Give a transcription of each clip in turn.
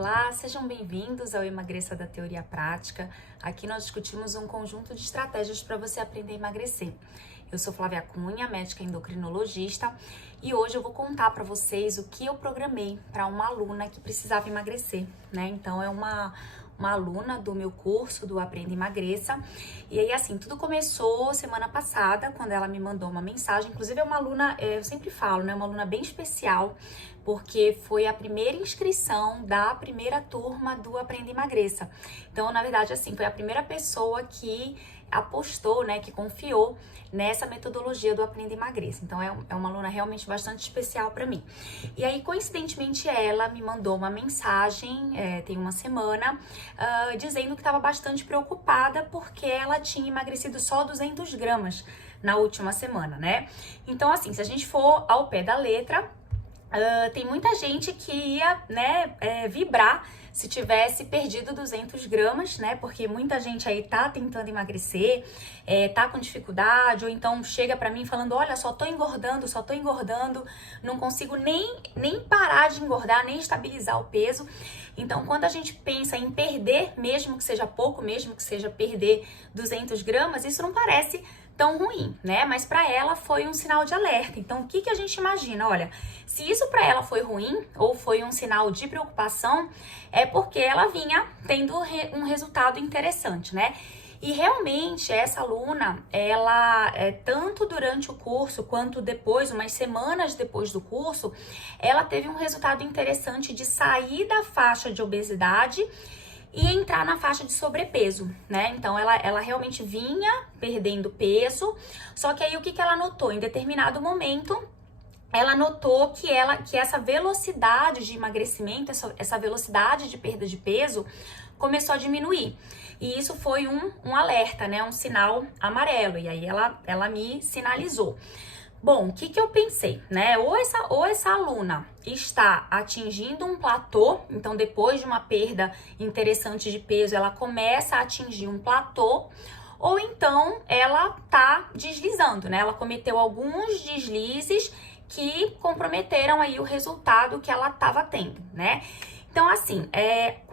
Olá, sejam bem-vindos ao Emagreça da Teoria Prática. Aqui nós discutimos um conjunto de estratégias para você aprender a emagrecer. Eu sou Flávia Cunha, médica endocrinologista, e hoje eu vou contar para vocês o que eu programei para uma aluna que precisava emagrecer, né? Então é uma aluna do meu curso do Aprenda e Emagreça. E aí, assim, tudo começou semana passada, quando ela me mandou uma mensagem. Inclusive, é uma aluna, eu sempre falo, né? Uma aluna bem especial, porque foi a primeira inscrição da primeira turma do Aprenda e Emagreça. Então, na verdade, assim, foi a primeira pessoa que apostou, né? Que confiou nessa metodologia do Aprenda e Emagreça. Então, é uma aluna realmente bastante especial para mim. E aí, coincidentemente, ela me mandou uma mensagem, tem uma semana, dizendo que estava bastante preocupada porque ela tinha emagrecido só 200 gramas na última semana, né? Então, assim, se a gente for ao pé da letra, tem muita gente que ia, né, vibrar se tivesse perdido 200 gramas, né? Porque muita gente aí tá tentando emagrecer, tá com dificuldade, ou então chega pra mim falando, olha, só tô engordando, não consigo nem parar de engordar, nem estabilizar o peso. Então, quando a gente pensa em perder, mesmo que seja pouco, mesmo que seja perder 200 gramas, isso não parece tão ruim, né? Mas para ela foi um sinal de alerta. Então, o que a gente imagina? Olha, se isso para ela foi ruim ou foi um sinal de preocupação, é porque ela vinha tendo um resultado interessante, né? E realmente essa aluna, ela, tanto durante o curso quanto depois, umas semanas depois do curso, ela teve um resultado interessante de sair da faixa de obesidade e entrar na faixa de sobrepeso, né? Então, ela realmente vinha perdendo peso, só que aí o que ela notou? Em determinado momento, ela notou que essa velocidade de emagrecimento, essa velocidade de perda de peso, começou a diminuir. E isso foi um alerta, né? Um sinal amarelo. E aí, ela me sinalizou. Bom, o que eu pensei, né? Ou essa aluna está atingindo um platô, então depois de uma perda interessante de peso, ela começa a atingir um platô, ou então ela tá deslizando, né? Ela cometeu alguns deslizes que comprometeram aí o resultado que ela estava tendo, né? Então, assim,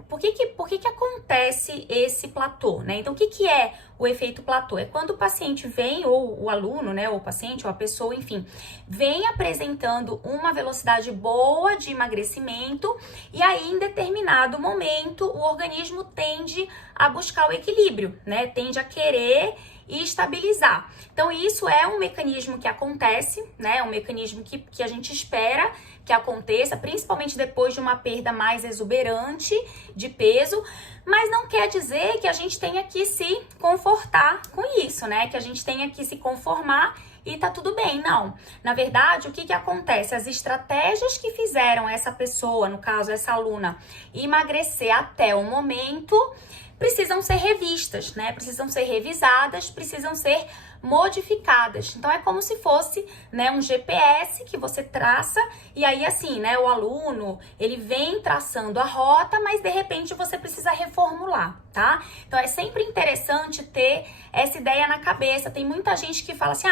por que acontece esse platô, né? Então, o que é o efeito platô? É quando o paciente vem, ou o aluno, né, ou o paciente, ou a pessoa, enfim, vem apresentando uma velocidade boa de emagrecimento e aí, em determinado momento, o organismo tende a buscar o equilíbrio, né? Tende a querer e estabilizar. Então, isso é um mecanismo que acontece, né? É um mecanismo que a gente espera que aconteça, principalmente depois de uma perda mais exuberante de peso, mas não quer dizer que a gente tenha que se confortar com isso, né? Que a gente tenha que se conformar e tá tudo bem, não. Na verdade, o que acontece? As estratégias que fizeram essa pessoa, no caso essa aluna, emagrecer até o momento, precisam ser revistas, né? Precisam ser revisadas, precisam ser modificadas. Então, é como se fosse, né, um GPS que você traça e aí, assim, né, o aluno, ele vem traçando a rota, mas de repente você precisa reformular, tá? Então, é sempre interessante ter essa ideia na cabeça. Tem muita gente que fala assim,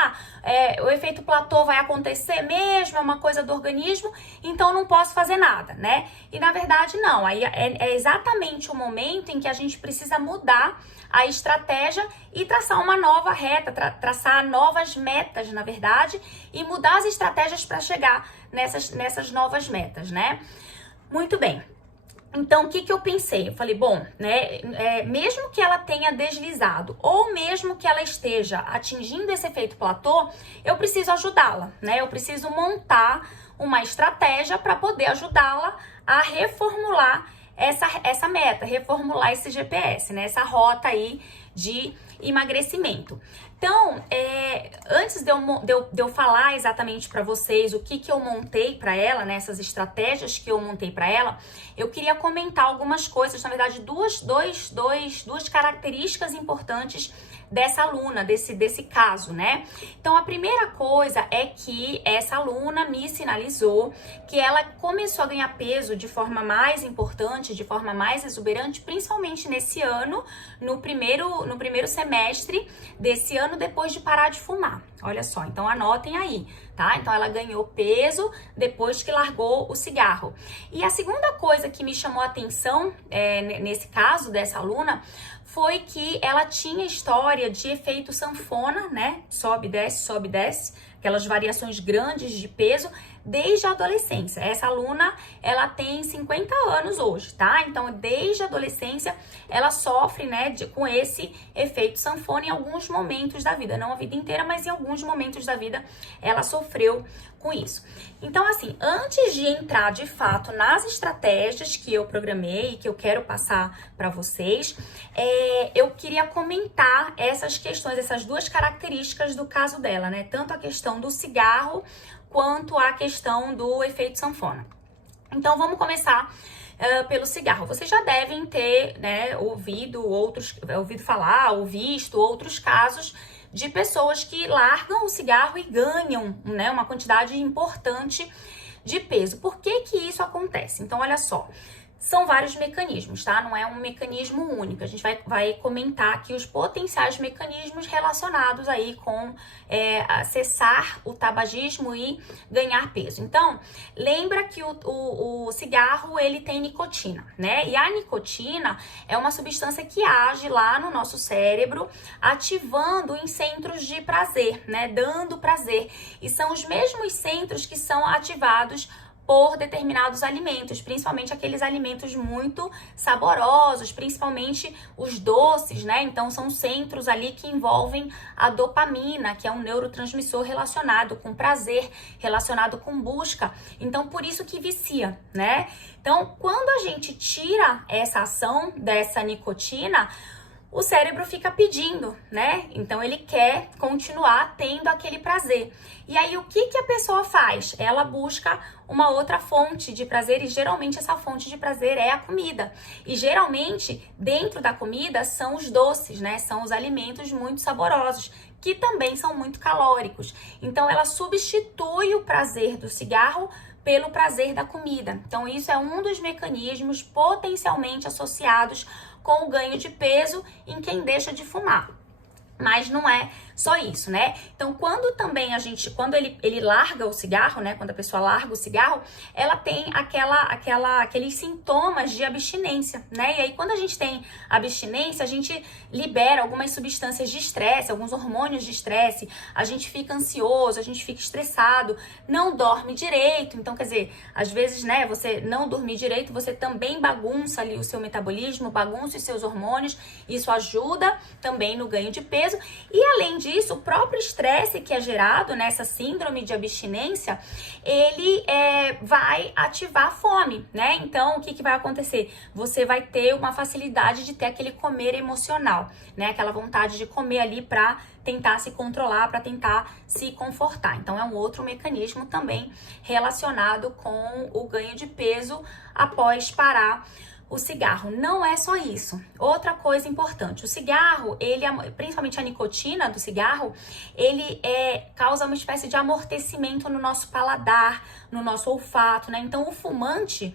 o efeito platô vai acontecer mesmo, é uma coisa do organismo, então não posso fazer nada, né? E na verdade, não. Aí é exatamente o momento em que a gente precisa mudar a estratégia e traçar uma nova reta, traçar novas metas, na verdade, e mudar as estratégias para chegar nessas novas metas, né? Muito bem. Então, o que eu pensei? Eu falei, bom, né, mesmo que ela tenha deslizado ou mesmo que ela esteja atingindo esse efeito platô, eu preciso ajudá-la, né? Eu preciso montar uma estratégia para poder ajudá-la a reformular essa meta, reformular esse GPS, né? Essa rota aí de emagrecimento. Então, antes de eu falar exatamente para vocês o que eu montei para ela, né, essas estratégias que eu montei para ela, eu queria comentar algumas coisas, na verdade, duas características importantes dessa aluna, desse caso, né? Então, a primeira coisa é que essa aluna me sinalizou que ela começou a ganhar peso de forma mais importante, de forma mais exuberante, principalmente nesse ano, no primeiro semestre desse ano, depois de parar de fumar. Olha só, então anotem aí, tá? Então ela ganhou peso depois que largou o cigarro. E a segunda coisa que me chamou a atenção nesse caso dessa aluna foi que ela tinha história de efeito sanfona, né? Sobe, desce, aquelas variações grandes de peso desde a adolescência. Essa aluna, ela tem 50 anos hoje, tá? Então, desde a adolescência, ela sofre, né, com esse efeito sanfona em alguns momentos da vida. Não a vida inteira, mas em alguns momentos da vida ela sofreu com isso. Então, assim, antes de entrar de fato nas estratégias que eu programei, que eu quero passar para vocês, eu queria comentar essas questões, essas duas características do caso dela, né? Tanto a questão do cigarro quanto a questão do efeito sanfona. Então, vamos começar pelo cigarro. Vocês já devem ter, né, ouvido falar ou visto outros casos de pessoas que largam o cigarro e ganham, né, uma quantidade importante de peso. Por que que isso acontece? Então, olha só. São vários mecanismos, tá? Não é um mecanismo único. A gente vai comentar aqui os potenciais mecanismos relacionados aí com cessar o tabagismo e ganhar peso. Então, lembra que o cigarro, ele tem nicotina, né? E a nicotina é uma substância que age lá no nosso cérebro, ativando em centros de prazer, né? Dando prazer. E são os mesmos centros que são ativados por determinados alimentos, principalmente aqueles alimentos muito saborosos, principalmente os doces, né? Então, são centros ali que envolvem a dopamina, que é um neurotransmissor relacionado com prazer, relacionado com busca. Então, por isso que vicia, né? Então, quando a gente tira essa ação dessa nicotina, o cérebro fica pedindo, né? Então ele quer continuar tendo aquele prazer. E aí o que a pessoa faz? Ela busca uma outra fonte de prazer e geralmente essa fonte de prazer é a comida. E geralmente dentro da comida são os doces, né? São os alimentos muito saborosos, que também são muito calóricos. Então ela substitui o prazer do cigarro pelo prazer da comida. Então isso é um dos mecanismos potencialmente associados com o ganho de peso em quem deixa de fumar. Mas não é só isso, né? Então, quando ele larga o cigarro, né? Quando a pessoa larga o cigarro, ela tem aqueles sintomas de abstinência, né? E aí, quando a gente tem abstinência, a gente libera algumas substâncias de estresse, alguns hormônios de estresse, a gente fica ansioso, a gente fica estressado, não dorme direito. Então, quer dizer, às vezes, né, você não dormir direito, você também bagunça ali o seu metabolismo, bagunça os seus hormônios, isso ajuda também no ganho de peso. E além disso, o próprio estresse que é gerado nessa síndrome de abstinência, ele vai ativar a fome, né? Então, o que vai acontecer? Você vai ter uma facilidade de ter aquele comer emocional, né? Aquela vontade de comer ali para tentar se controlar, para tentar se confortar. Então, é um outro mecanismo também relacionado com o ganho de peso após parar o cigarro. Não é só isso. Outra coisa importante, o cigarro, principalmente a nicotina do cigarro, ele causa uma espécie de amortecimento no nosso paladar, no nosso olfato, né? Então, o fumante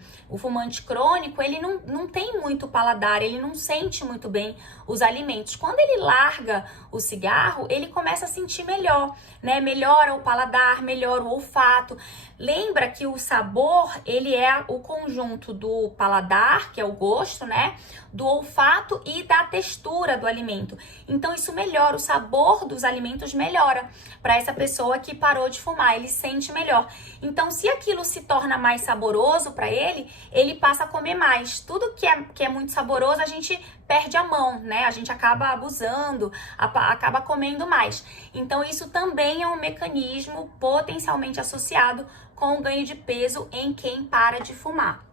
crônico, ele não tem muito paladar, ele não sente muito bem os alimentos. Quando ele larga o cigarro, ele começa a sentir melhor, né? Melhora o paladar, melhora o olfato. Lembra que o sabor, ele é o conjunto do paladar, que é o gosto, né? Do olfato e da textura do alimento. Então, isso melhora, o sabor dos alimentos melhora para essa pessoa que parou de fumar, ele sente melhor. Então, se aquilo se torna mais saboroso para ele passa a comer mais. Tudo que é muito saboroso, a gente perde a mão, né? A gente acaba abusando, acaba comendo mais. Então, isso também é um mecanismo potencialmente associado com o ganho de peso em quem para de fumar.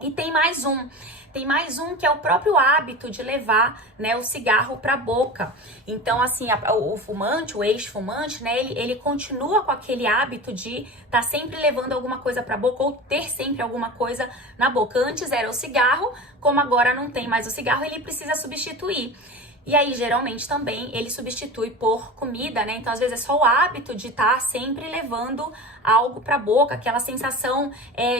E tem mais um que é o próprio hábito de levar, né, o cigarro para a boca. Então, assim, o fumante, o ex-fumante, né, ele continua com aquele hábito de estar sempre levando alguma coisa para a boca ou ter sempre alguma coisa na boca. Antes era o cigarro, como agora não tem mais o cigarro, ele precisa substituir. E aí, geralmente, também ele substitui por comida, né? Então, às vezes, é só o hábito de estar sempre levando algo pra boca, aquela sensação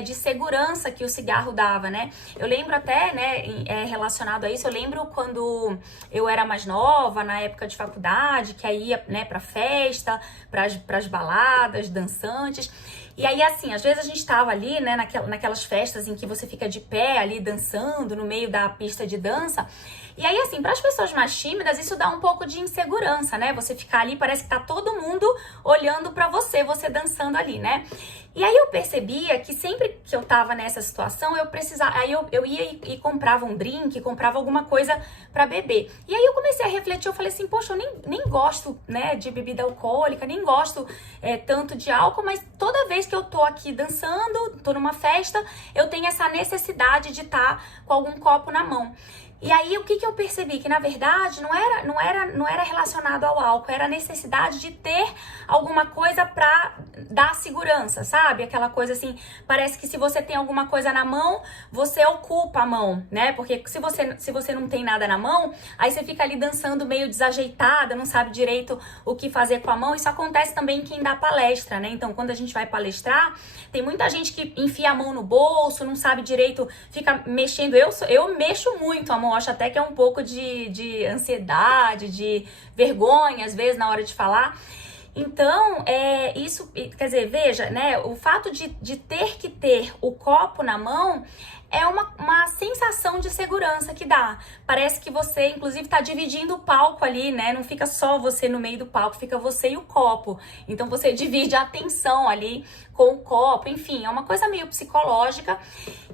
de segurança que o cigarro dava, né? Eu lembro até, né, relacionado a isso, eu lembro quando eu era mais nova, na época de faculdade, que aí ia, né, pra festa, pras baladas, dançantes. E aí, assim, às vezes a gente tava ali, né, naquelas festas em que você fica de pé ali dançando no meio da pista de dança. E aí, assim, para as pessoas mais tímidas, isso dá um pouco de insegurança, né? Você ficar ali, parece que tá todo mundo olhando pra você dançando ali, né? E aí eu percebia que sempre que eu tava nessa situação, eu precisava, aí eu ia e comprava um drink, comprava alguma coisa pra beber. E aí eu comecei a refletir, eu falei assim, poxa, eu nem gosto, né, de bebida alcoólica, nem gosto tanto de álcool, mas toda vez que eu tô aqui dançando, tô numa festa, eu tenho essa necessidade de estar com algum copo na mão. E aí, o que eu percebi? Que, na verdade, não era relacionado ao álcool, era a necessidade de ter alguma coisa pra dar segurança, sabe? Aquela coisa assim, parece que se você tem alguma coisa na mão, você ocupa a mão, né? Porque se você não tem nada na mão, aí você fica ali dançando meio desajeitada, não sabe direito o que fazer com a mão. Isso acontece também em quem dá palestra, né? Então, quando a gente vai palestrar, tem muita gente que enfia a mão no bolso, não sabe direito, fica mexendo. Eu mexo muito a mão. Acho até que é um pouco de ansiedade, de vergonha, às vezes, na hora de falar. Então, isso, quer dizer, veja, né, o fato de ter que ter o copo na mão é uma sensação de segurança que dá. Parece que você, inclusive, tá dividindo o palco ali, né? Não fica só você no meio do palco, fica você e o copo. Então, você divide a atenção ali com o copo. Enfim, é uma coisa meio psicológica.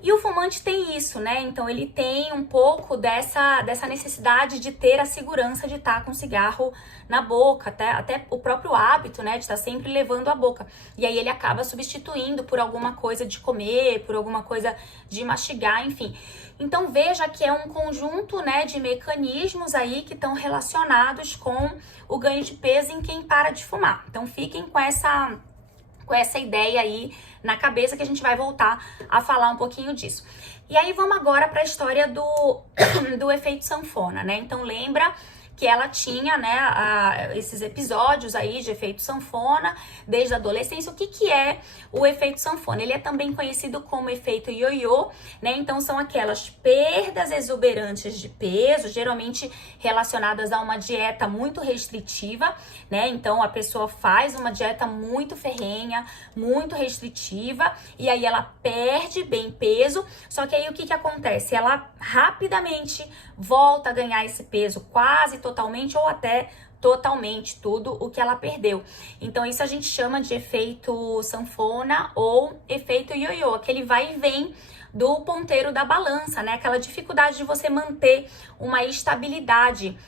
E o fumante tem isso, né? Então, ele tem um pouco dessa necessidade de ter a segurança de estar com o cigarro na boca, até o próprio hábito, né, de estar sempre levando a boca. E aí ele acaba substituindo por alguma coisa de comer, por alguma coisa de mastigar, enfim. Então veja que é um conjunto, né, de mecanismos aí que estão relacionados com o ganho de peso em quem para de fumar. Então fiquem com essa ideia aí na cabeça que a gente vai voltar a falar um pouquinho disso. E aí vamos agora para a história do efeito sanfona, né? Então lembra que ela tinha, né, esses episódios aí de efeito sanfona desde a adolescência. O que é o efeito sanfona? Ele é também conhecido como efeito ioiô, né? Então são aquelas perdas exuberantes de peso, geralmente relacionadas a uma dieta muito restritiva, né? Então a pessoa faz uma dieta muito ferrenha, muito restritiva, e aí ela perde bem peso, só que aí o que acontece? Ela rapidamente volta a ganhar esse peso quase totalmente ou até totalmente tudo o que ela perdeu. Então isso a gente chama de efeito sanfona ou efeito ioiô, aquele vai e vem do ponteiro da balança, né? Aquela dificuldade de você manter uma estabilidade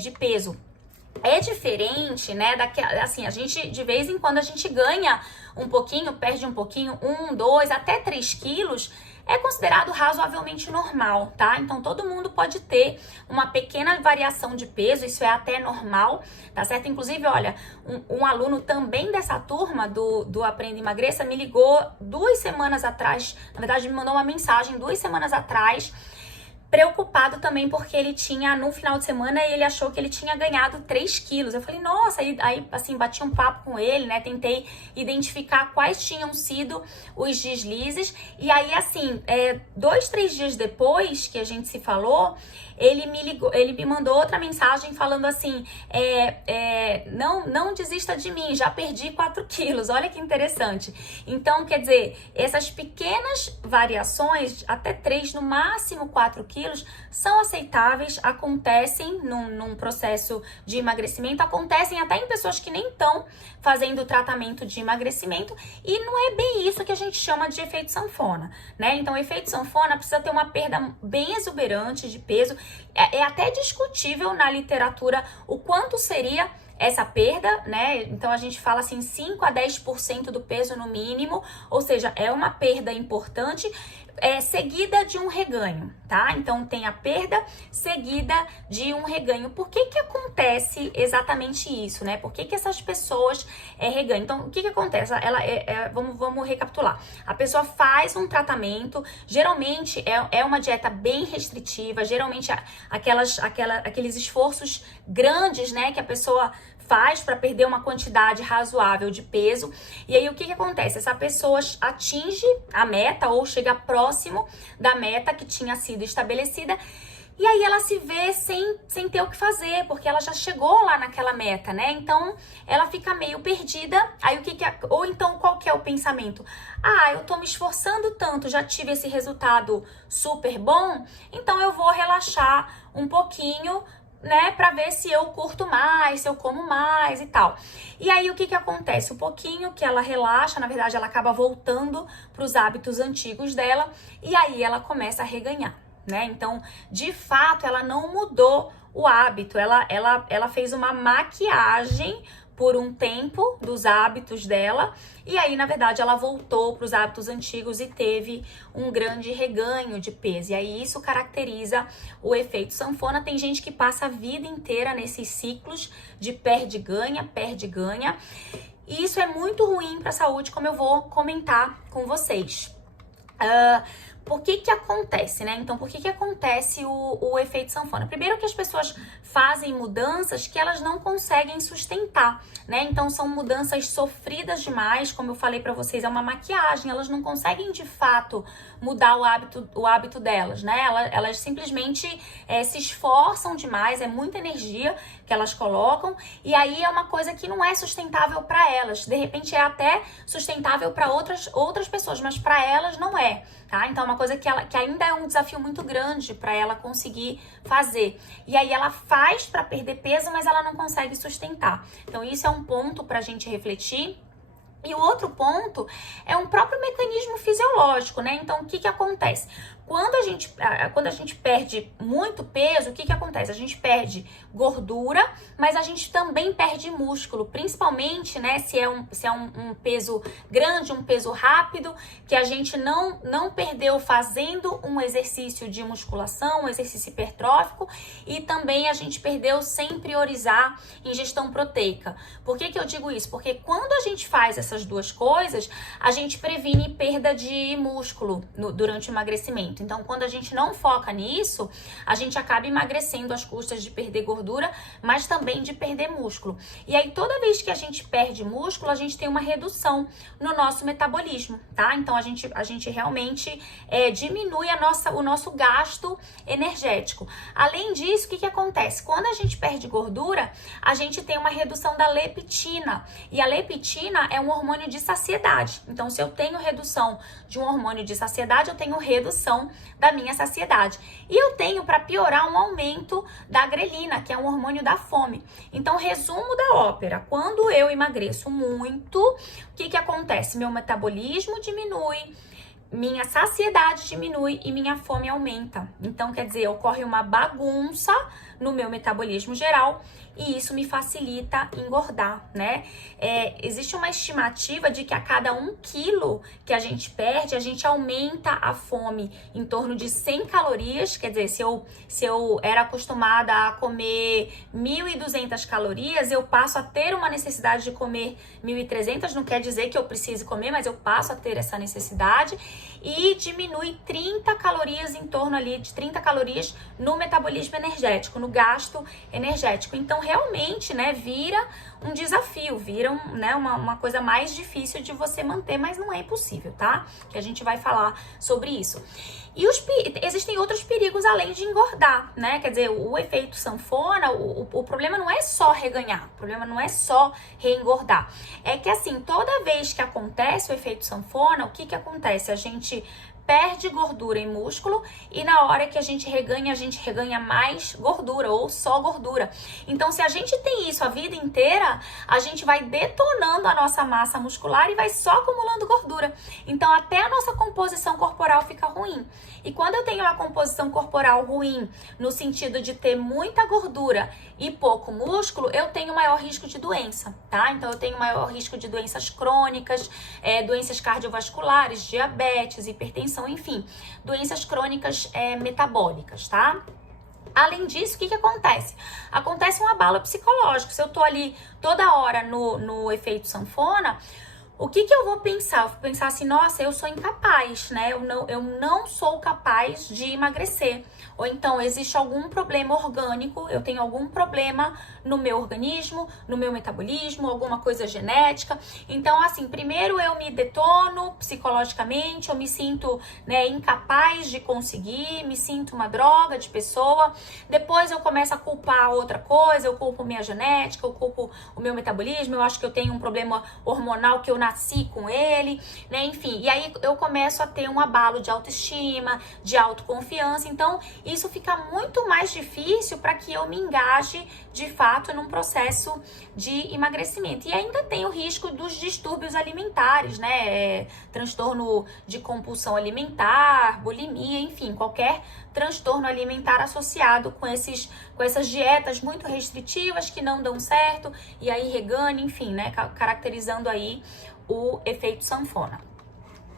de peso. É diferente, né, assim, a gente, de vez em quando, a gente ganha um pouquinho, perde um pouquinho, 1, 2, até 3 quilos, é considerado razoavelmente normal, tá? Então, todo mundo pode ter uma pequena variação de peso, isso é até normal, tá certo? Inclusive, olha, um aluno também dessa turma do Aprenda e Emagreça me ligou 2 semanas atrás, na verdade, me mandou uma mensagem 2 semanas atrás, preocupado também porque ele tinha, no final de semana, ele achou que ele tinha ganhado 3 quilos. Eu falei, nossa, aí assim, bati um papo com ele, né, tentei identificar quais tinham sido os deslizes, e aí, assim, 2, 3 dias depois que a gente se falou, ele me ligou, ele me mandou outra mensagem falando assim, não desista de mim, já perdi 4 quilos, olha que interessante. Então, quer dizer, essas pequenas variações, até 3, no máximo 4 quilos, são aceitáveis, acontecem num processo de emagrecimento, acontecem até em pessoas que nem estão fazendo o tratamento de emagrecimento, e não é bem isso que a gente chama de efeito sanfona, né? Então, o efeito sanfona precisa ter uma perda bem exuberante de peso, é até discutível na literatura o quanto seria essa perda, né? Então a gente fala assim, 5 a 10% do peso no mínimo, ou seja, é uma perda importante. seguida de um reganho, tá? Então tem a perda seguida de um reganho. Por que que acontece exatamente isso, né? Por que que essas pessoas reganham? Então, o que que acontece? Vamos recapitular. A pessoa faz um tratamento, geralmente é uma dieta bem restritiva, geralmente aqueles esforços grandes, né, que a pessoa faz para perder uma quantidade razoável de peso. E aí o que que acontece? Essa pessoa atinge a meta ou chega próximo da meta que tinha sido estabelecida. E aí ela se vê sem ter o que fazer, porque ela já chegou lá naquela meta, né? Então ela fica meio perdida. Aí ou então qual que é o pensamento? Ah, eu tô me esforçando tanto, já tive esse resultado super bom, então eu vou relaxar um pouquinho, né, pra ver se eu curto mais, se eu como mais e tal. E aí o que que acontece? Um pouquinho que ela relaxa, na verdade ela acaba voltando pros hábitos antigos dela e aí ela começa a reganhar, né? Então, de fato, ela não mudou o hábito, ela fez uma maquiagem por um tempo dos hábitos dela e aí, na verdade, ela voltou para os hábitos antigos e teve um grande reganho de peso. E aí isso caracteriza o efeito sanfona. Tem gente que passa a vida inteira nesses ciclos de perde-ganha, perde-ganha. E isso é muito ruim para a saúde, como eu vou comentar com vocês. Por que que acontece, né? Então, por que que acontece o efeito sanfona? Primeiro que as pessoas fazem mudanças que elas não conseguem sustentar, né? Então, são mudanças sofridas demais, como eu falei pra vocês, é uma maquiagem, elas não conseguem, de fato, mudar o hábito delas, né? Elas simplesmente se esforçam demais, é muita energia que elas colocam, e aí é uma coisa que não é sustentável pra elas. De repente, é até sustentável pra outras pessoas, mas pra elas não é. Tá? Então, é uma coisa que ainda é um desafio muito grande para ela conseguir fazer. E aí, ela faz para perder peso, mas ela não consegue sustentar. Então, isso é um ponto para a gente refletir. E o outro ponto é um próprio mecanismo fisiológico, né? Então, o que que acontece? Quando a gente perde muito peso, o que que acontece? A gente perde gordura, mas a gente também perde músculo, principalmente, né, se é um peso grande, um peso rápido, que a gente não perdeu fazendo um exercício de musculação, um exercício hipertrófico, e também a gente perdeu sem priorizar ingestão proteica. Por que que eu digo isso? Porque quando a gente faz essas duas coisas, a gente previne perda de músculo durante o emagrecimento. Então, quando a gente não foca nisso, a gente acaba emagrecendo às custas de perder gordura, mas também de perder músculo. E aí, toda vez que a gente perde músculo, a gente tem uma redução no nosso metabolismo, tá? Então, a gente realmente diminui o nosso gasto energético. Além disso, o que que acontece? Quando a gente perde gordura, a gente tem uma redução da leptina. E a leptina é um hormônio de saciedade. Então, se eu tenho redução de um hormônio de saciedade, eu tenho redução da minha saciedade. E eu tenho, para piorar, um aumento da grelina, que é um hormônio da fome. Então, resumo da ópera: quando eu emagreço muito, o que que acontece? Meu metabolismo diminui, minha saciedade diminui e minha fome aumenta. Então, quer dizer, ocorre uma bagunça no meu metabolismo geral e isso me facilita engordar, né? Existe uma estimativa de que a cada 1 quilo que a gente perde, a gente aumenta a fome em torno de 100 calorias. Quer dizer, se eu era acostumada a comer 1.200 calorias, eu passo a ter uma necessidade de comer 1.300. Não quer dizer que eu precise comer, mas eu passo a ter essa necessidade. E diminui 30 calorias, em torno ali de 30 calorias no metabolismo energético, no gasto energético. Então, realmente, né, vira um desafio, vira uma coisa mais difícil de você manter, mas não é impossível, tá? Que a gente vai falar sobre isso. E existem outros perigos além de engordar, né? Quer dizer, o efeito sanfona, o problema não é só reganhar, o problema não é só reengordar. É que, assim, toda vez que acontece o efeito sanfona, o que que acontece? A gente perde gordura e músculo e na hora que a gente reganha mais gordura ou só gordura. Então, se a gente tem isso a vida inteira, a gente vai detonando a nossa massa muscular e vai só acumulando gordura. Então, até a nossa composição corporal fica ruim. E quando eu tenho uma composição corporal ruim, no sentido de ter muita gordura e pouco músculo, eu tenho maior risco de doença, tá? Então, eu tenho maior risco de doenças crônicas, doenças cardiovasculares, diabetes, hipertensão, hipertensão, enfim, doenças crônicas metabólicas, tá? Além disso, o que acontece? Acontece um abalo psicológico. Se eu tô ali toda hora no efeito sanfona, o que eu vou pensar? Eu vou pensar assim, nossa, eu sou incapaz, né? Eu não sou capaz de emagrecer. Ou então, existe algum problema orgânico, eu tenho algum problema no meu organismo, no meu metabolismo, alguma coisa genética. Então, assim, primeiro eu me detono psicologicamente, eu me sinto, né, incapaz de conseguir, me sinto uma droga de pessoa. Depois eu começo a culpar outra coisa, eu culpo minha genética, eu culpo o meu metabolismo, eu acho que eu tenho um problema hormonal que eu nasci com ele, né? Enfim, e aí eu começo a ter um abalo de autoestima, de autoconfiança. Então, isso fica muito mais difícil para que eu me engaje de fato num processo de emagrecimento. E ainda tem o risco dos distúrbios alimentares, né? Transtorno de compulsão alimentar, bulimia, enfim, qualquer transtorno alimentar associado com essas dietas muito restritivas que não dão certo, e aí regane, enfim, né? Caracterizando aí o efeito sanfona.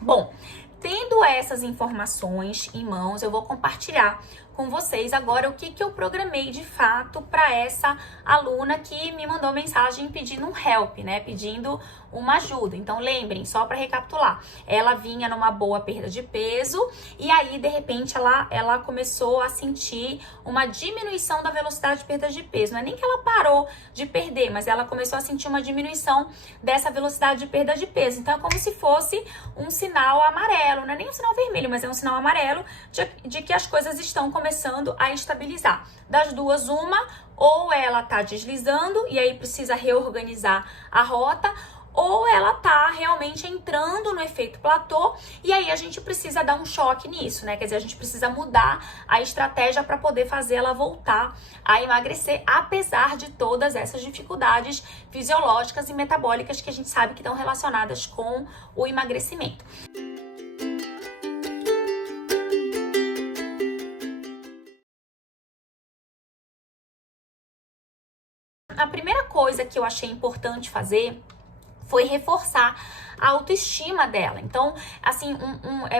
Bom, tendo essas informações em mãos, eu vou compartilhar com vocês agora o que eu programei de fato para essa aluna que me mandou mensagem pedindo um help, né? Pedindo uma ajuda. Então, lembrem, só para recapitular, ela vinha numa boa perda de peso e aí, de repente, ela começou a sentir uma diminuição da velocidade de perda de peso. Não é nem que ela parou de perder, mas ela começou a sentir uma diminuição dessa velocidade de perda de peso. Então, é como se fosse um sinal amarelo, não é nem um sinal vermelho, mas é um sinal amarelo de que as coisas estão começando a estabilizar. Das duas, uma, ou ela tá deslizando e aí precisa reorganizar a rota, ou ela tá realmente entrando no efeito platô e aí a gente precisa dar um choque nisso, né? Quer dizer, a gente precisa mudar a estratégia para poder fazer ela voltar a emagrecer, apesar de todas essas dificuldades fisiológicas e metabólicas que a gente sabe que estão relacionadas com o emagrecimento. A primeira coisa que eu achei importante fazer foi reforçar a autoestima dela. Então, assim,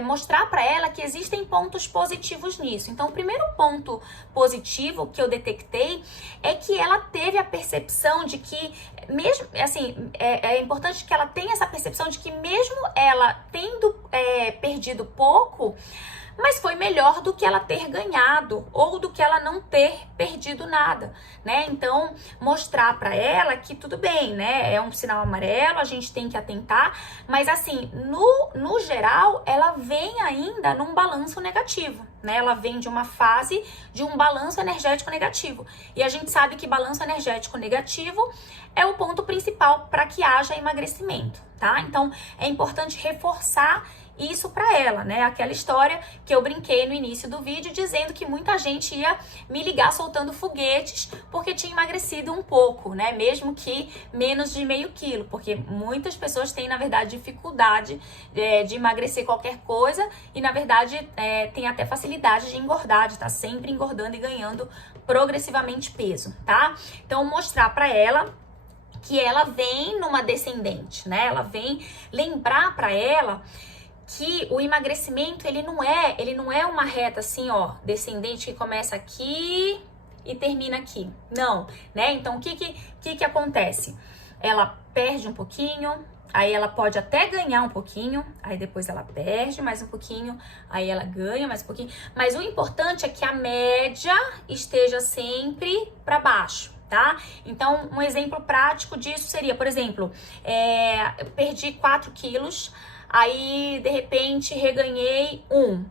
mostrar para ela que existem pontos positivos nisso. Então, o primeiro ponto positivo que eu detectei é que ela teve a percepção de que, mesmo, assim, é importante que ela tenha essa percepção de que mesmo ela tendo perdido pouco, mas foi melhor do que ela ter ganhado ou do que ela não ter perdido nada, né? Então, mostrar para ela que tudo bem, né? É um sinal amarelo, a gente tem que atentar, mas assim, no geral, ela vem ainda num balanço negativo, né? Ela vem de uma fase de um balanço energético negativo. E a gente sabe que balanço energético negativo é o ponto principal para que haja emagrecimento, tá? Então, é importante reforçar isso para ela, né? Aquela história que eu brinquei no início do vídeo dizendo que muita gente ia me ligar soltando foguetes porque tinha emagrecido um pouco, né? Mesmo que menos de meio quilo, porque muitas pessoas têm, na verdade, dificuldade de emagrecer qualquer coisa e, na verdade, tem até facilidade de engordar, de estar sempre engordando e ganhando progressivamente peso, tá? Então, mostrar para ela que ela vem numa descendente, né? Ela vem lembrar para ela que o emagrecimento, ele não é uma reta assim, ó, descendente que começa aqui e termina aqui. Não, né? Então, o que acontece? Ela perde um pouquinho, aí ela pode até ganhar um pouquinho, aí depois ela perde mais um pouquinho, aí ela ganha mais um pouquinho. Mas o importante é que a média esteja sempre para baixo, tá? Então, um exemplo prático disso seria, por exemplo, eu perdi 4 quilos, aí, de repente, reganhei 1.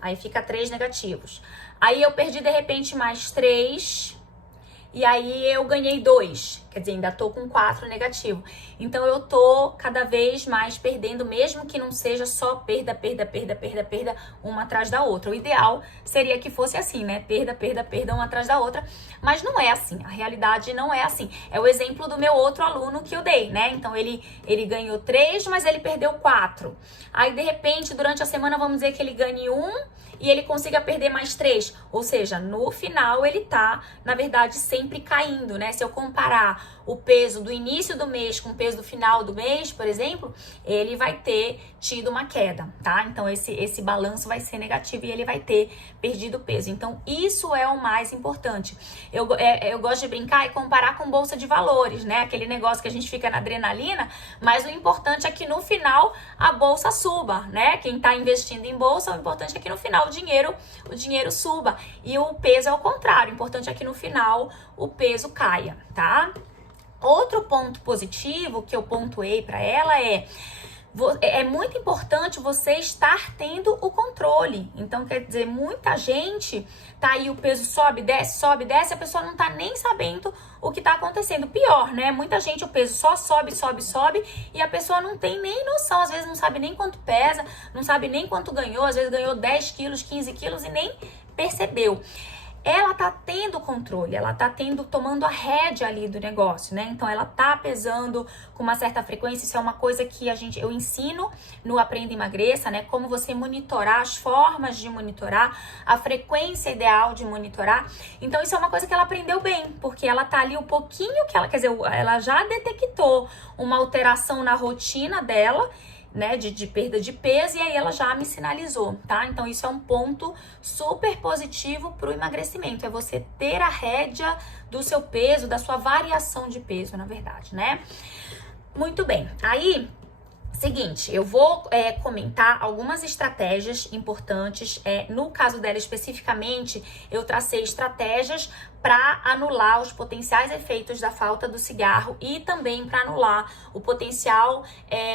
Aí fica 3 negativos. Aí eu perdi, de repente, mais 3. E aí eu ganhei 2. Quer dizer, ainda tô com 4 negativo. Então eu tô cada vez mais perdendo, mesmo que não seja só perda, uma atrás da outra. O ideal seria que fosse assim, né? Perda, uma atrás da outra. Mas não é assim. A realidade não é assim. É o exemplo do meu outro aluno que eu dei, né? Então ele ganhou 3, mas ele perdeu 4. Aí, de repente, durante a semana, vamos dizer que ele ganhe 1 e ele consiga perder mais 3. Ou seja, no final ele tá, na verdade, sempre caindo, né? Se eu comparar o peso do início do mês com o peso do final do mês, por exemplo, ele vai ter tido uma queda, tá? Então esse balanço vai ser negativo e ele vai ter perdido peso. Então isso é o mais importante. Eu gosto de brincar e comparar com bolsa de valores, né? Aquele negócio que a gente fica na adrenalina, mas o importante é que no final a bolsa suba, né? Quem tá investindo em bolsa, o importante é que no final o dinheiro suba. E o peso é o contrário, o importante é que no final o peso caia, tá? Outro ponto positivo que eu pontuei para ela é muito importante você estar tendo o controle. Então, quer dizer, muita gente tá aí, o peso sobe, desce, a pessoa não tá nem sabendo o que tá acontecendo. Pior, né? Muita gente, o peso só sobe, e a pessoa não tem nem noção, às vezes não sabe nem quanto pesa, não sabe nem quanto ganhou, às vezes ganhou 10 quilos, 15 quilos e nem percebeu. Ela tá tendo controle, ela tá tomando a rédea ali do negócio, né? Então ela tá pesando com uma certa frequência. Isso é uma coisa que eu ensino no Aprenda e Emagreça, né? Como você monitorar, as formas de monitorar, a frequência ideal de monitorar. Então isso é uma coisa que ela aprendeu bem, porque ela tá ali o pouquinho que quer dizer, ela já detectou uma alteração na rotina dela, né, de perda de peso, e aí ela já me sinalizou, tá? Então isso é um ponto super positivo pro emagrecimento, é você ter a rédea do seu peso, da sua variação de peso, na verdade, né? Muito bem, aí, seguinte, eu vou comentar algumas estratégias importantes, no caso dela especificamente, eu tracei estratégias para anular os potenciais efeitos da falta do cigarro e também para anular o potencial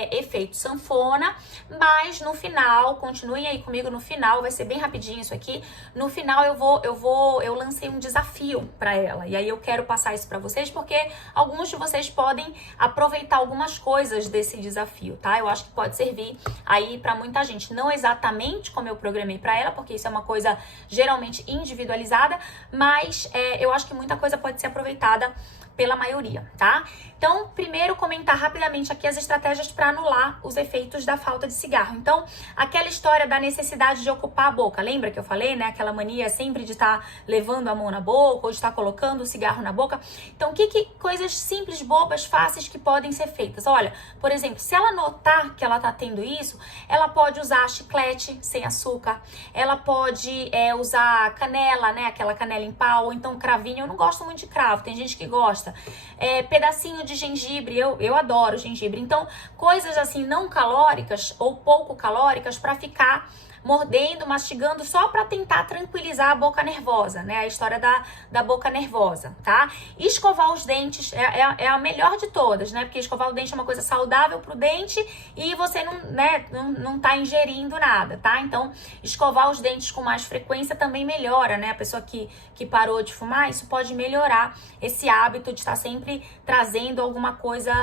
efeito sanfona, mas no final, continuem aí comigo, no final, vai ser bem rapidinho isso aqui, no final eu lancei um desafio para ela, e aí eu quero passar isso para vocês, porque alguns de vocês podem aproveitar algumas coisas desse desafio, tá? Eu acho que pode servir aí para muita gente, não exatamente como eu programei para ela, porque isso é uma coisa geralmente individualizada, mas eu acho que muita coisa pode ser aproveitada pela maioria, tá? Então, primeiro comentar rapidamente aqui as estratégias para anular os efeitos da falta de cigarro. Então, aquela história da necessidade de ocupar a boca, lembra que eu falei, né? Aquela mania sempre de estar levando a mão na boca ou de estar colocando o cigarro na boca. Então, coisas simples, bobas, fáceis que podem ser feitas? Olha, por exemplo, se ela notar que ela tá tendo isso, ela pode usar chiclete sem açúcar, ela pode usar canela, né? Aquela canela em pau, ou então cravinho. Eu não gosto muito de cravo, tem gente que gosta. Pedacinho de gengibre, eu adoro gengibre. Então, coisas assim não calóricas ou pouco calóricas para ficar mordendo, mastigando, só para tentar tranquilizar a boca nervosa, né? A história da boca nervosa, tá? Escovar os dentes é a melhor de todas, né? Porque escovar o dente é uma coisa saudável pro dente e você não tá ingerindo nada, tá? Então, escovar os dentes com mais frequência também melhora, né? A pessoa que parou de fumar, isso pode melhorar esse hábito de estar sempre trazendo alguma coisa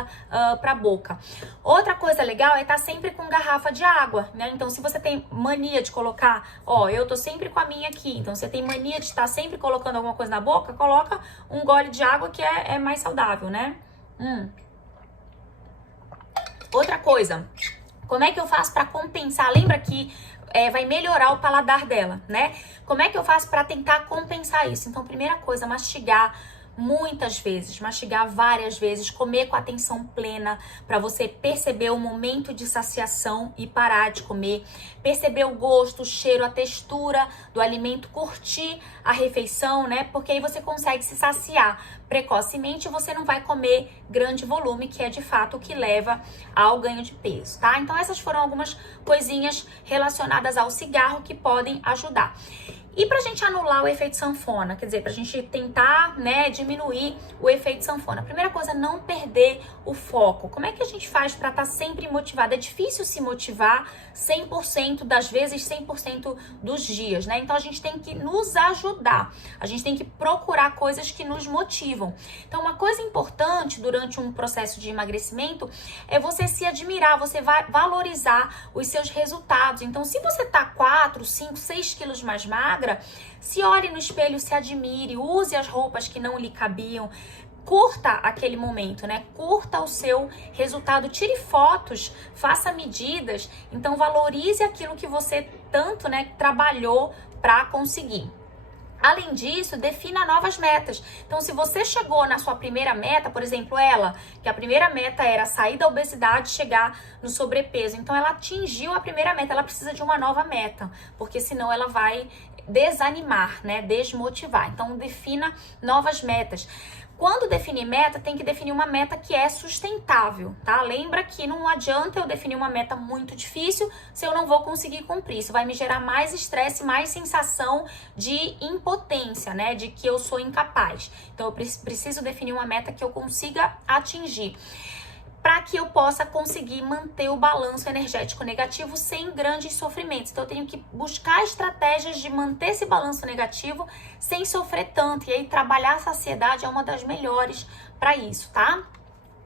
pra boca. Outra coisa legal é estar sempre com garrafa de água, né? Então, se você tem mania de colocar, eu tô sempre com a minha aqui, então você tem mania de estar sempre colocando alguma coisa na boca, coloca um gole de água que é mais saudável, né? Outra coisa, como é que eu faço para compensar? Lembra que vai melhorar o paladar dela, né? Como é que eu faço para tentar compensar isso? Então, primeira coisa, mastigar muitas vezes, mastigar várias vezes, comer com atenção plena para você perceber o momento de saciação e parar de comer, perceber o gosto, o cheiro, a textura do alimento, curtir a refeição, né? Porque aí você consegue se saciar precocemente e você não vai comer grande volume, que é de fato o que leva ao ganho de peso, tá? Então essas foram algumas coisinhas relacionadas ao cigarro que podem ajudar. E pra gente anular o efeito sanfona, quer dizer, pra gente tentar, né, diminuir o efeito sanfona. Primeira coisa, não perder o foco. Como é que a gente faz pra estar sempre motivado? É difícil se motivar 100% das vezes, 100% dos dias, né? Então a gente tem que nos ajudar. A gente tem que procurar coisas que nos motivam. Então uma coisa importante durante um processo de emagrecimento é você se admirar, você vai valorizar os seus resultados. Então se você tá 4, 5, 6 quilos mais magra, se olhe no espelho, se admire, use as roupas que não lhe cabiam, curta aquele momento, né? Curta o seu resultado, tire fotos, faça medidas, então valorize aquilo que você tanto, né, trabalhou para conseguir. Além disso, defina novas metas. Então, se você chegou na sua primeira meta, por exemplo, ela, que a primeira meta era sair da obesidade e chegar no sobrepeso. Então, ela atingiu a primeira meta, ela precisa de uma nova meta, porque senão ela vai desanimar, né? Desmotivar. Então, defina novas metas. Quando definir meta, tem que definir uma meta que é sustentável, tá? Lembra que não adianta eu definir uma meta muito difícil se eu não vou conseguir cumprir. Isso vai me gerar mais estresse, mais sensação de impotência, né? De que eu sou incapaz. Então, eu preciso definir uma meta que eu consiga atingir, para que eu possa conseguir manter o balanço energético negativo sem grandes sofrimentos. Então, eu tenho que buscar estratégias de manter esse balanço negativo sem sofrer tanto. E aí, trabalhar a saciedade é uma das melhores para isso, tá?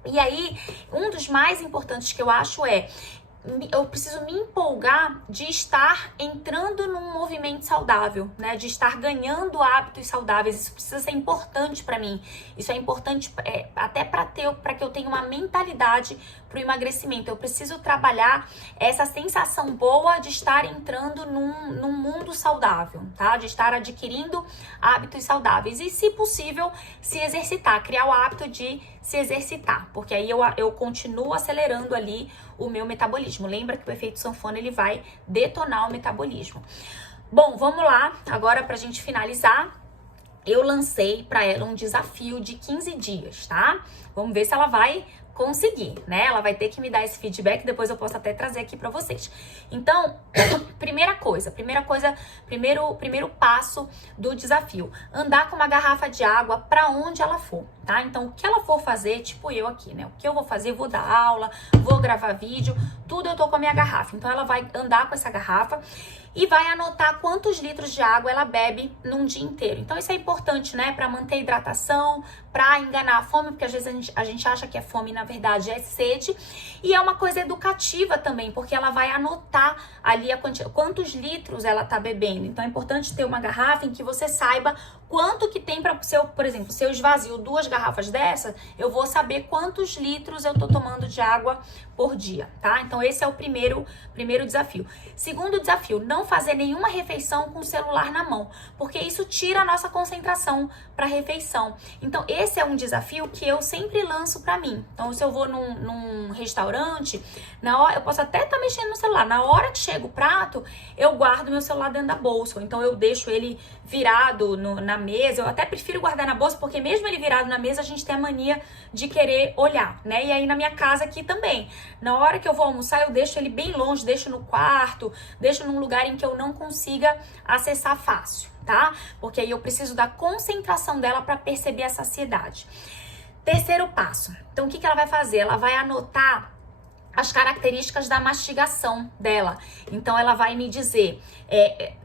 E aí, um dos mais importantes que eu acho é: eu preciso me empolgar de estar entrando num movimento saudável, né? De estar ganhando hábitos saudáveis. Isso precisa ser importante para mim. Isso é importante até para que eu tenha uma mentalidade para o emagrecimento. Eu preciso trabalhar essa sensação boa de estar entrando num mundo saudável, tá? De estar adquirindo hábitos saudáveis e, se possível, se exercitar, criar o hábito de se exercitar, porque aí eu continuo acelerando ali o meu metabolismo. Lembra que o efeito sanfona, ele vai detonar o metabolismo. Bom, vamos lá, agora pra gente finalizar, eu lancei pra ela um desafio de 15 dias, tá? Vamos ver se ela vai conseguir, né? Ela vai ter que me dar esse feedback, depois eu posso até trazer aqui pra vocês. Então, primeiro passo do desafio: andar com uma garrafa de água pra onde ela for, tá? Então, o que ela for fazer, tipo eu aqui, né? O que eu vou fazer, vou dar aula, vou gravar vídeo, tudo eu tô com a minha garrafa. Então, ela vai andar com essa garrafa e vai anotar quantos litros de água ela bebe num dia inteiro. Então, isso é importante, né? Pra manter a hidratação, pra enganar a fome, porque às vezes a gente acha que é fome, na verdade é sede. E é uma coisa educativa também, porque ela vai anotar ali quantos litros ela tá bebendo. Então, é importante ter uma garrafa em que você saiba quanto que tem para seu, por exemplo, se eu esvazio 2 garrafas dessa, eu vou saber quantos litros eu tô tomando de água por dia, tá? Então, esse é o primeiro desafio. Segundo desafio: não fazer nenhuma refeição com o celular na mão, porque isso tira a nossa concentração para refeição. Então, esse é um desafio que eu sempre lanço para mim. Então, se eu vou num restaurante, na hora, eu posso até estar mexendo no celular. Na hora que chega o prato, eu guardo meu celular dentro da bolsa. Ou então, eu deixo ele virado na mesa. Eu até prefiro guardar na bolsa, porque mesmo ele virado na mesa, a gente tem a mania de querer olhar, né? E aí, na minha casa aqui também, na hora que eu vou almoçar, eu deixo ele bem longe, deixo no quarto, deixo num lugar em que eu não consiga acessar fácil, tá? Porque aí eu preciso da concentração dela para perceber a saciedade. Terceiro passo: então, o que ela vai fazer? Ela vai anotar as características da mastigação dela. Então, ela vai me dizer,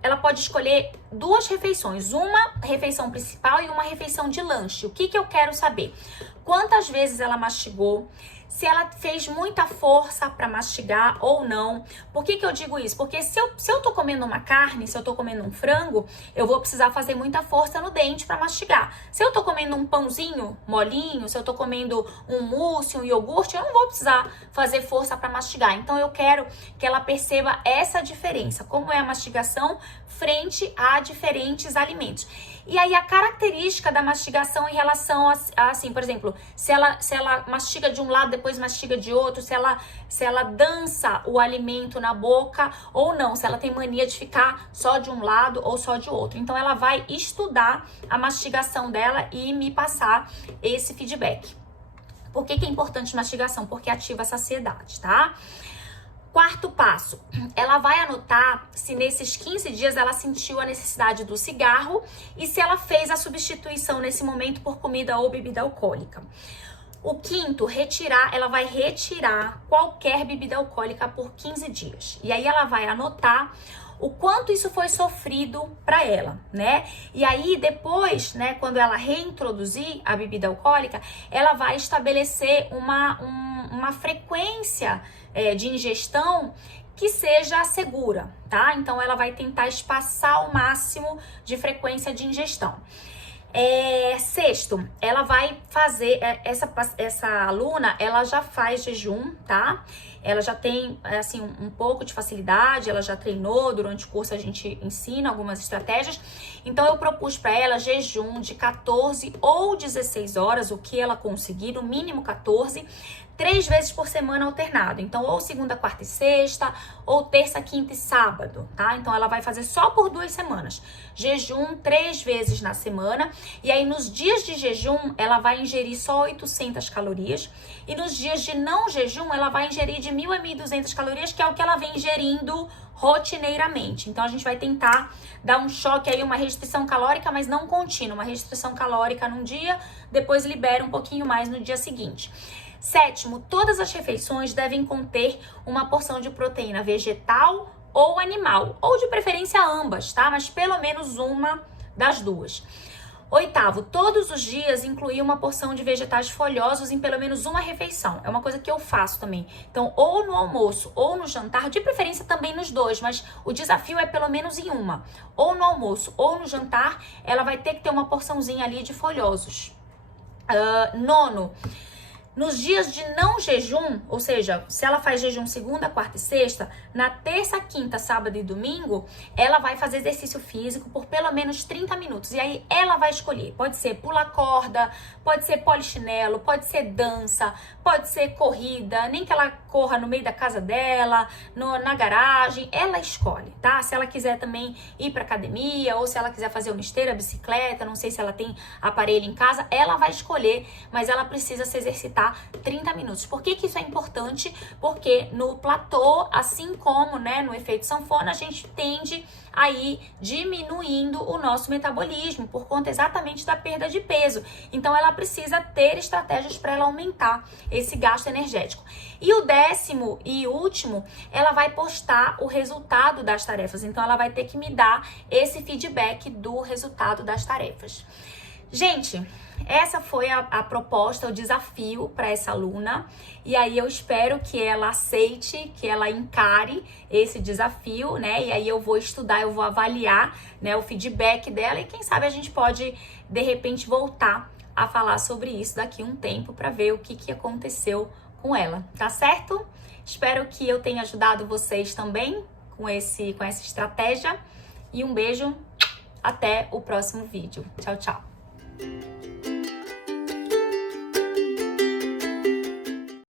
ela pode escolher 2 refeições, uma refeição principal e uma refeição de lanche. O que eu quero saber? Quantas vezes ela mastigou, se ela fez muita força para mastigar ou não. Por que eu digo isso? Porque se eu tô comendo uma carne, se eu tô comendo um frango, eu vou precisar fazer muita força no dente para mastigar. Se eu tô comendo um pãozinho molinho, se eu tô comendo um mousse, um iogurte, eu não vou precisar fazer força para mastigar. Então, eu quero que ela perceba essa diferença, como é a mastigação frente a diferentes alimentos. E aí, a característica da mastigação em relação a assim, por exemplo, se ela mastiga de um lado, depois mastiga de outro, se ela dança o alimento na boca ou não, se ela tem mania de ficar só de um lado ou só de outro. Então, ela vai estudar a mastigação dela e me passar esse feedback. Por que é importante mastigação? Porque ativa a saciedade, tá? Quarto passo: ela vai anotar se nesses 15 dias ela sentiu a necessidade do cigarro e se ela fez a substituição nesse momento por comida ou bebida alcoólica. O quinto: ela vai retirar qualquer bebida alcoólica por 15 dias. E aí ela vai anotar o quanto isso foi sofrido para ela, né? E aí depois, né, quando ela reintroduzir a bebida alcoólica, ela vai estabelecer uma frequência de ingestão que seja segura, tá? Então, ela vai tentar espaçar ao máximo de frequência de ingestão. Sexto, ela vai fazer, essa aluna, ela já faz jejum, tá? Ela já tem, assim, um pouco de facilidade, ela já treinou, durante o curso a gente ensina algumas estratégias. Então eu propus para ela jejum de 14 ou 16 horas, o que ela conseguir, no mínimo 14, 3 vezes por semana alternado. Então, ou segunda, quarta e sexta, ou terça, quinta e sábado, tá? Então, ela vai fazer só por 2 semanas. Jejum 3 vezes na semana. E aí, nos dias de jejum, ela vai ingerir só 800 calorias. E nos dias de não jejum, ela vai ingerir de 1.000 a 1.200 calorias, que é o que ela vem ingerindo rotineiramente. Então, a gente vai tentar dar um choque aí, uma restrição calórica, mas não contínua. Uma restrição calórica num dia, depois libera um pouquinho mais no dia seguinte. Sétimo, todas as refeições devem conter uma porção de proteína vegetal ou animal, ou de preferência ambas, tá? Mas pelo menos uma das duas. Oitavo, todos os dias incluir uma porção de vegetais folhosos em pelo menos uma refeição. É uma coisa que eu faço também. Então, ou no almoço ou no jantar, de preferência também nos dois, mas o desafio é pelo menos em uma. Ou no almoço ou no jantar, ela vai ter que ter uma porçãozinha ali de folhosos. Nono, nos dias de não jejum, ou seja, se ela faz jejum segunda, quarta e sexta, na terça, quinta, sábado e domingo, ela vai fazer exercício físico por pelo menos 30 minutos. E aí ela vai escolher, pode ser pular corda, pode ser polichinelo, pode ser dança, pode ser corrida, nem que ela corra no meio da casa dela, na garagem, ela escolhe, tá? Se ela quiser também ir pra academia, ou se ela quiser fazer uma esteira, bicicleta, não sei se ela tem aparelho em casa, ela vai escolher, mas ela precisa se exercitar 30 minutos. Por que isso é importante? Porque no platô, assim como, né, no efeito sanfona, a gente tende a ir diminuindo o nosso metabolismo por conta exatamente da perda de peso. Então, ela precisa ter estratégias para ela aumentar esse gasto energético. E o 10º e último, ela vai postar o resultado das tarefas. Então, ela vai ter que me dar esse feedback do resultado das tarefas. Gente, essa foi a proposta, o desafio para essa aluna. E aí eu espero que ela aceite, que ela encare esse desafio, né? E aí eu vou estudar, eu vou avaliar, né, o feedback dela e quem sabe a gente pode, de repente, voltar a falar sobre isso daqui a um tempo para ver o que aconteceu com ela, tá certo? Espero que eu tenha ajudado vocês também com essa estratégia. E um beijo, até o próximo vídeo. Tchau, tchau!